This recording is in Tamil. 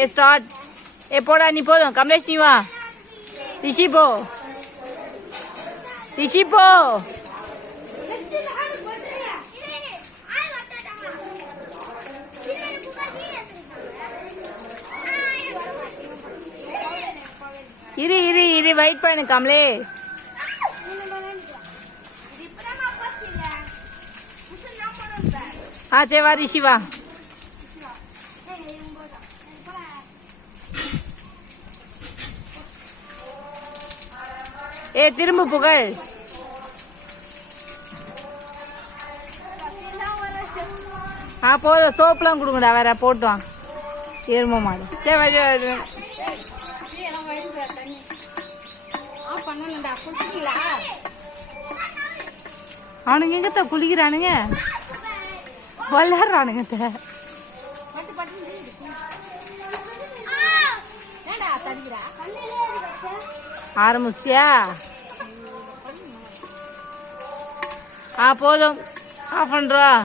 ஏ ஸ்டார்ட். ஏ போடா நீ போதும். கமலேஷ் நீ வா. ரிஷி போ. ரிஷி போ. இரு இரு இரு வெயிட் பண்ணு கமலே. சரி வா ரிஷி வா. ஏ திரும்ப புகழ். போதும் சோப்புலாம் கொடுங்கடா வேற போட்டுவான் எரும மாடு. சரி வர அவனுங்க எங்கத்த குளிக்கிறானுங்க விளையாடுறானுங்க. ஆரம்பிச்சியா? போதும் ஆஃப் பண்றா.